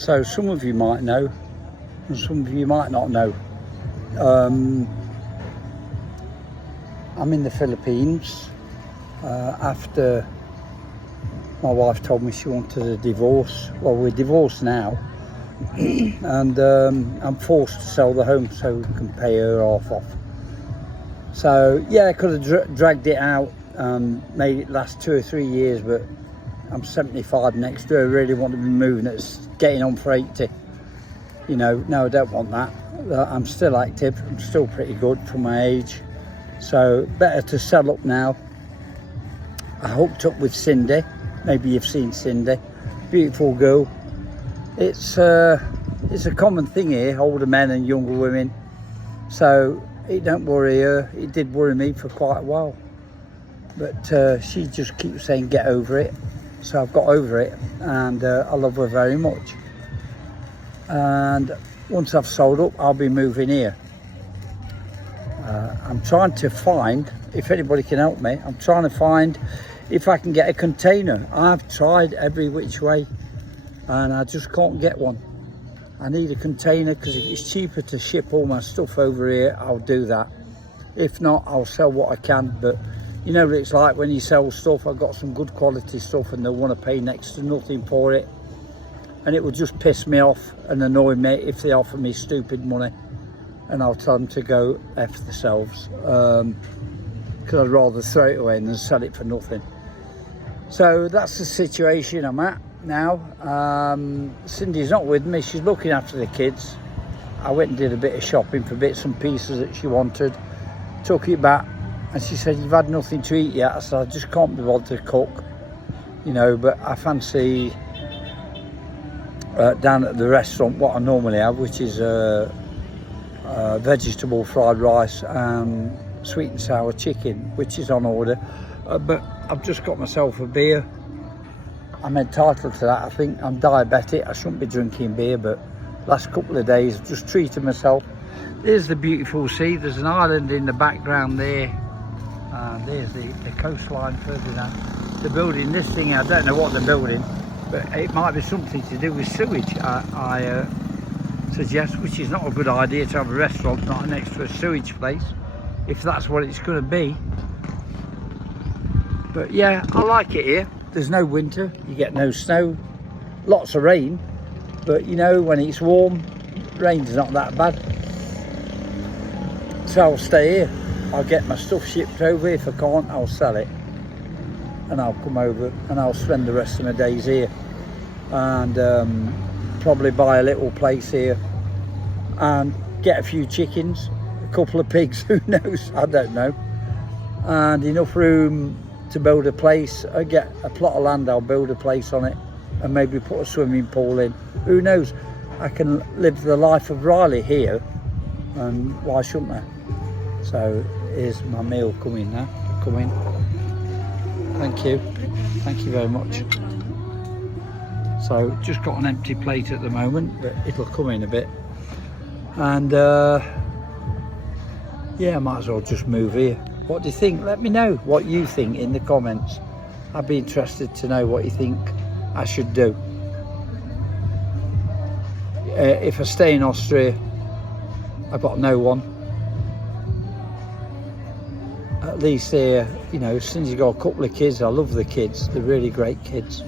So some of you might know, and some of you might not know. I'm in the Philippines after my wife told me she wanted a divorce. Well, we're divorced now, and I'm forced to sell the home so we can pay her off. So yeah, I could have dragged it out and made it last 2 or 3 years, but I'm 75 next year. I really want to be moving. It's getting on for 80. You know, no, I don't want that. I'm still active. I'm still pretty good for my age. So better to sell up now. I hooked up with Cindy. Maybe you've seen Cindy. Beautiful girl. It's a common thing here, older men and younger women. So it don't worry her. It did worry me for quite a while. But she just keeps saying get over it. So I've got over it, and I love her very much. And once I've sold up, I'll be moving here. I'm trying to find, if anybody can help me, I'm trying to find if I can get a container. I've tried every which way and I just can't get one. I need a container, because if it's cheaper to ship all my stuff over here, I'll do that. If not, I'll sell what I can. But you know what it's like when you sell stuff. I've got some good quality stuff and they want to pay next to nothing for it. And it would just piss me off and annoy me if they offer me stupid money. And I'll tell them to go F themselves. Because I'd rather throw it away than sell it for nothing. So that's the situation I'm at now. Cindy's not with me. She's looking after the kids. I went and did a bit of shopping for bits and pieces that she wanted. Took it back. And she said, you've had nothing to eat yet. I said, I just can't be bothered to cook. You know, but I fancy down at the restaurant what I normally have, which is vegetable fried rice and sweet and sour chicken, which is on order. But I've just got myself a beer. I'm entitled to that. I think I'm diabetic. I shouldn't be drinking beer, but last couple of days I've just treated myself. There's the beautiful sea. There's an island in the background there. There's the coastline further down. They're building this thing. I don't know what they're building, but it might be something to do with sewage. I suggest, which is not a good idea to have a restaurant not next to a sewage place, if that's what it's going to be. But yeah, I like it here. There's no winter, you get no snow, lots of rain, but you know, when it's warm, rain's not that bad. So I'll stay here. I'll get my stuff shipped over. If I can't, I'll sell it, and I'll come over and I'll spend the rest of my days here, and probably buy a little place here and get a few chickens, a couple of pigs, who knows, I don't know, and enough room to build a place. I get a plot of land, I'll build a place on it and maybe put a swimming pool in. Who knows, I can live the life of Riley here, and why shouldn't I? So here's my meal coming now. Coming. Thank you very much. So just got an empty plate at the moment, but it'll come in a bit. And yeah, I might as well just move here. What do you think? Let me know what you think in the comments. I'd be interested to know what you think I should do. If I stay in Austria, I've got no one. At least here, you know, since you've got a couple of kids, I love the kids. They're really great kids.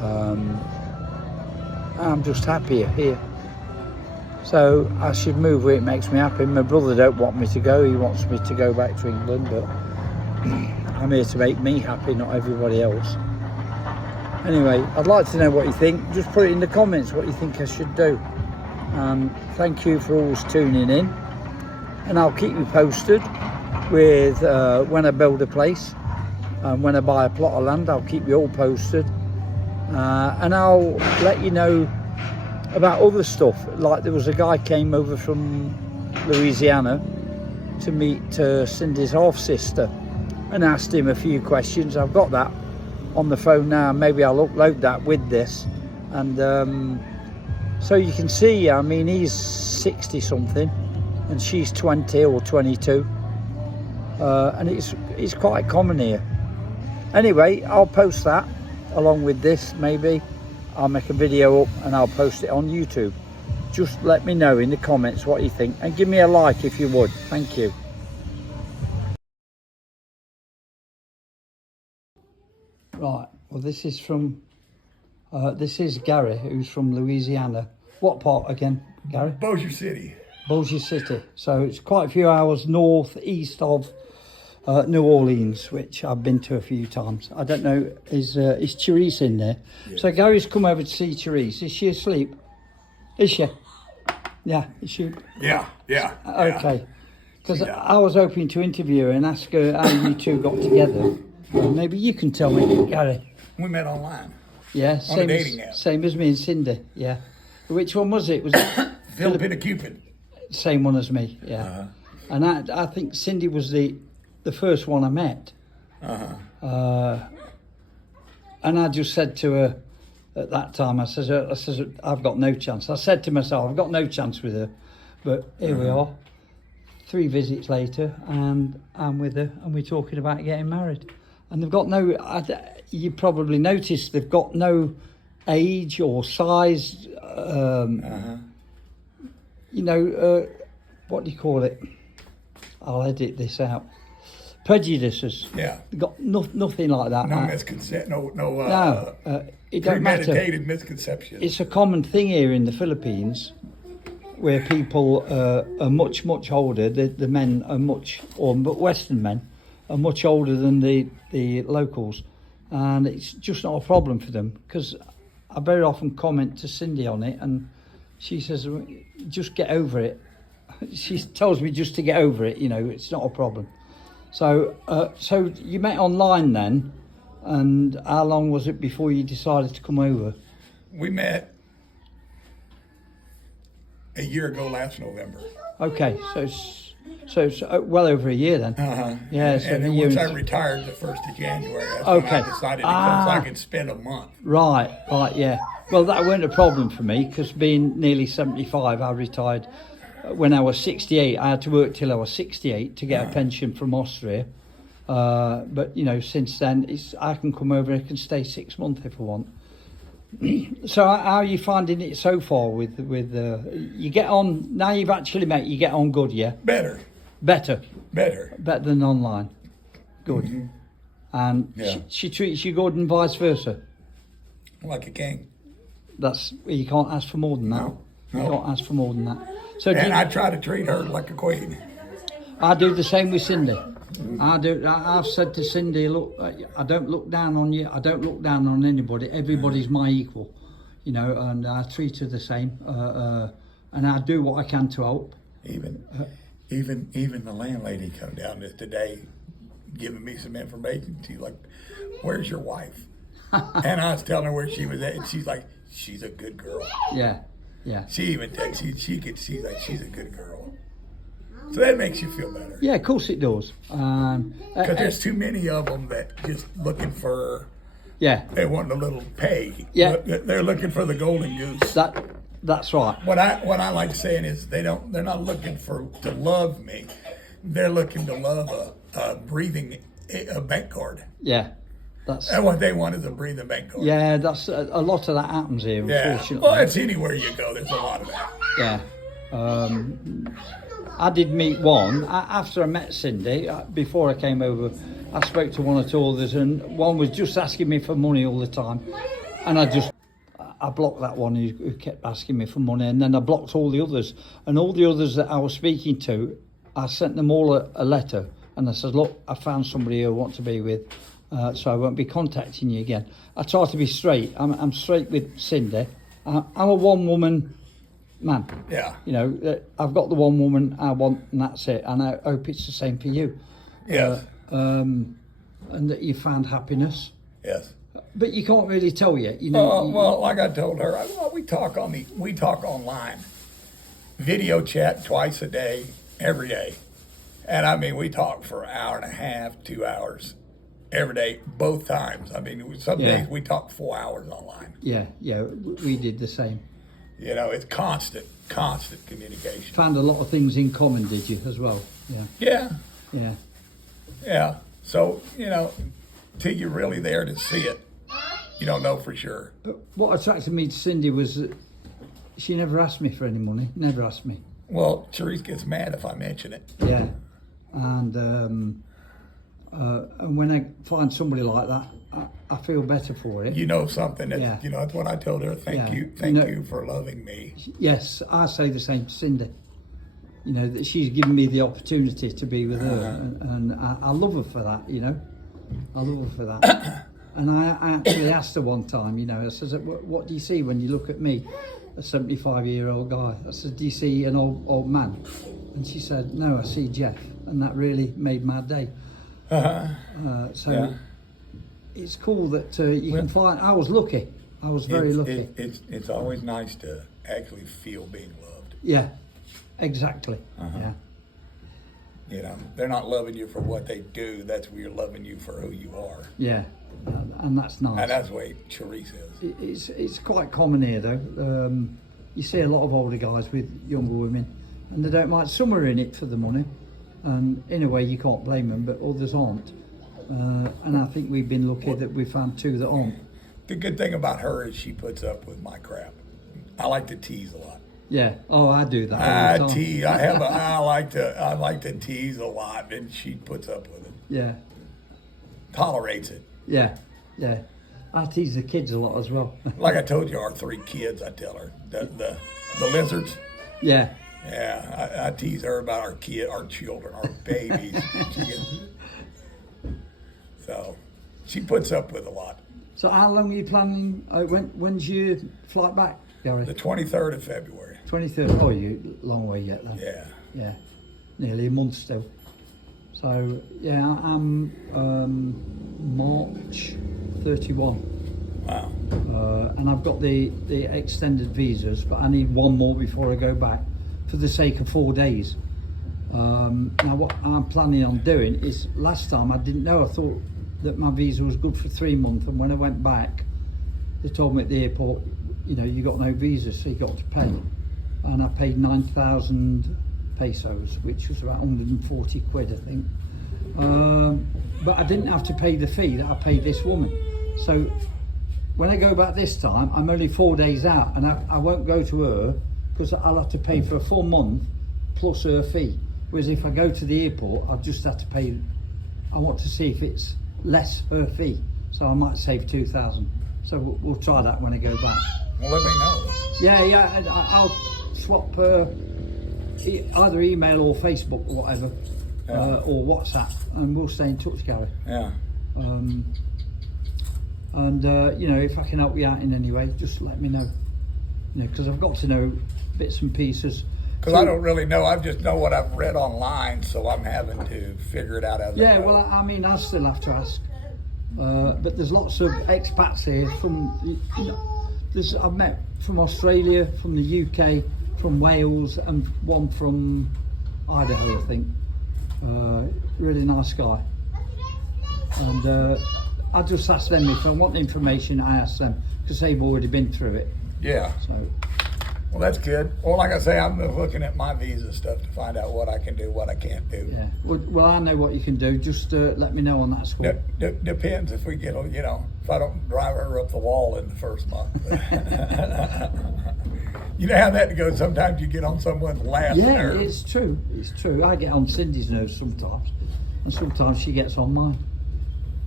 I'm just happier here. So I should move where it makes me happy. My brother don't want me to go. He wants me to go back to England, but I'm here to make me happy, not everybody else. Anyway, I'd like to know what you think. Just put it in the comments what you think I should do. Thank you for always tuning in, and I'll keep you posted with when I build a place and when I buy a plot of land. I'll keep you all posted, and I'll let you know about other stuff. Like there was a guy came over from Louisiana to meet Cindy's half sister, and asked him a few questions. I've got that on the phone now. Maybe I'll upload that with this, and so you can see, I mean, he's 60 something and she's 20 or 22, and it's quite common here. Anyway, I'll post that along with this maybe, I'll make a video up and I'll post it on YouTube. Just let me know in the comments what you think, and give me a like if you would. Thank you. Right, well this is from, this is Gary, who's from Louisiana. What part again, Gary? Bossier City. Bossier City. So it's quite a few hours northeast of New Orleans, which I've been to a few times. I don't know, is Therese in there? Yes. So Gary's come over to see Therese. Is she asleep? Is she? Yeah, is she? Yeah. Okay. Because I was hoping to interview her and ask her how you two got together. Well, maybe you can tell me, Gary. We met online. Yeah, on a dating app. Same as me and Cindy, yeah. Which one was it? Was it Filipina Cupid? Same one as me, yeah. And I think Cindy was the first one I met. And I just said to her at that time, I says, I've got no chance. I said to myself, I've got no chance with her. But here we are, 3 visits later, and I'm with her, and we're talking about getting married. And they've got no, you probably noticed, they've got no age or size, you know, what do you call it? I'll edit this out. Prejudices. Yeah. They've got nothing like that. No misconception, it don't matter. Premeditated misconception. It's a common thing here in the Philippines, where people are much older. The men are but Western men are much older than the locals, and it's just not a problem for them, because I very often comment to Cindy on it, and she says, just get over it. She tells me just to get over it, you know, it's not a problem. So so you met online then, and how long was it before you decided to come over? We met a year ago last November. Okay, so it's well over a year then. Yeah. So and then once I retired the 1st of January, that's when I decided I could spend a month. Right, yeah. Well, that weren't a problem for me, because being nearly 75, I retired when I was 68. I had to work till I was 68 to get a pension from Austria. But you know, since then, I can come over and I can stay 6 months if I want. So how are you finding it so far with you get on, now you've actually met, you get on good, yeah? Better than online. Good. And she treats you good and vice versa? Like a king. You can't ask for more than that. No. You can't ask for more than that. So I try to treat her like a queen. I do the same with Cindy. I've said to Cindy, look, I don't look down on you. I don't look down on anybody. Everybody's my equal, you know, and I treat her the same. And I do what I can to help. Even the landlady come down today, giving me some information. She's like, "Where's your wife?" And I was telling her where she was at, and she's like, "She's a good girl." Yeah. She even thinks she's like, she's a good girl. So that makes you feel better. Yeah, of course it does. Because there's too many of them that just looking for. Yeah. They want a little pay. Yeah. They're looking for the golden goose. That's right. What I like saying is they're not looking to love me. They're looking to love a breathing bank card. Yeah. And what they want is a breathing bank card. Yeah, that's a lot of that happens here, unfortunately. Well, it's anywhere you go. There's a lot of that. Yeah. I did meet one after I met Cindy. Before I came over, I spoke to one or two others, and one was just asking me for money all the time, and I blocked that one who kept asking me for money, and then I blocked all the others. And all the others that I was speaking to, I sent them all a letter, and I said, look, I found somebody who I want to be with, so I won't be contacting you again. I try to be straight. I'm straight with Cindy. I'm a one-woman man. Yeah. You know, I've got the one woman I want, and that's it. And I hope it's the same for you. Yes. And that you found happiness. Yes. But you can't really tell yet, you know. Well, like I told her, we talk online, video chat twice a day, every day, and I mean we talk for an hour and a half, 2 hours, every day, both times. I mean, some days we talk 4 hours online. Yeah, we did the same. You know, it's constant communication. Found a lot of things in common, did you, as well? Yeah. Yeah. So, you know, till you're really there to see it, You don't know for sure. What attracted me to Cindy was that she never asked me for any money. Never asked me. Well, Therese gets mad if I mention it. Yeah, and when I find somebody like that, I feel better for it. You know something that, Yeah. you know, that's what I told her. Thank Yeah. you. Thank you for loving me. Yes, I say the same to Cindy. You know, that she's given me the opportunity to be with her, and I love her for that, you know. I love her for that. And I actually asked her one time, you know, I said, what do you see when you look at me, a 75-year-old guy? I said, do you see an old man? And she said, no, I see Jeff. And that really made my day. So it's cool that you can find, I was lucky. I was very lucky. It's always nice to actually feel being loved. Yeah, exactly. Yeah. You know, they're not loving you for what they do. That's where you're loving you for who you are. Yeah, and that's nice. And that's the way Therese is. It's quite common here though. You see a lot of older guys with younger women, and they don't mind. Some are in it for the money, and in a way you can't blame them, but others aren't. And I think we've been lucky that we found two that aren't. The good thing about her is she puts up with my crap. I like to tease a lot. Yeah. Oh, I do that all the time. Tease. I like to tease a lot, and she puts up with it. Yeah. Tolerates it. Yeah. Yeah. I tease the kids a lot as well. Like I told you, our 3 kids. I tell her the lizards. Yeah. Yeah. I tease her about our children, our babies. So she puts up with a lot. So how long are you planning? When's your flight back, Gary? The 23rd of February. 23rd. Oh, you long way yet then. Yeah. Yeah. Nearly a month still. So yeah, I'm March 31. Wow. And I've got the extended visas, but I need one more before I go back, for the sake of 4 days. Now what I'm planning on doing is, last time I didn't know, I thought that my visa was good for 3 months, and when I went back they told me at the airport, you know, you got no visa, so you got to pay. And I paid 9,000 pesos, which was about 140 quid I think. But I didn't have to pay the fee that I paid this woman. So when I go back this time, I'm only 4 days out, and I won't go to her because I'll have to pay for a full month plus her fee. Whereas if I go to the airport, I'll just have to pay. I want to see if it's less her fee, so I might save 2,000. So we'll try that when I go back. Well, let me know. Yeah, I'll swap either email or Facebook or whatever, or WhatsApp, and we'll stay in touch, Gary. Yeah. And you know, if I can help you out in any way, just let me know. You know, because I've got to know bits and pieces. Because I don't really know. I just know what I've read online, so I'm having to figure it out as I go. Yeah, well, I mean, I still have to ask. But there's lots of expats here from, you know, I've met from Australia, from the UK, from Wales, and one from Idaho, I think. Really nice guy. And I just ask them if I want information. I ask them because they've already been through it. Yeah. So. Well, that's good. Well, like I say, I'm looking at my visa stuff to find out what I can do, what I can't do. Yeah. Well, I know what you can do. Just let me know on that score. Depends if we get, you know, if I don't drive her up the wall in the first month. You know how that goes. Sometimes you get on someone's last nerve. Yeah, it's true. It's true. I get on Cindy's nerves sometimes, and sometimes she gets on mine.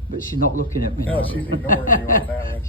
But she's not looking at me. No, she's ignoring you on that one.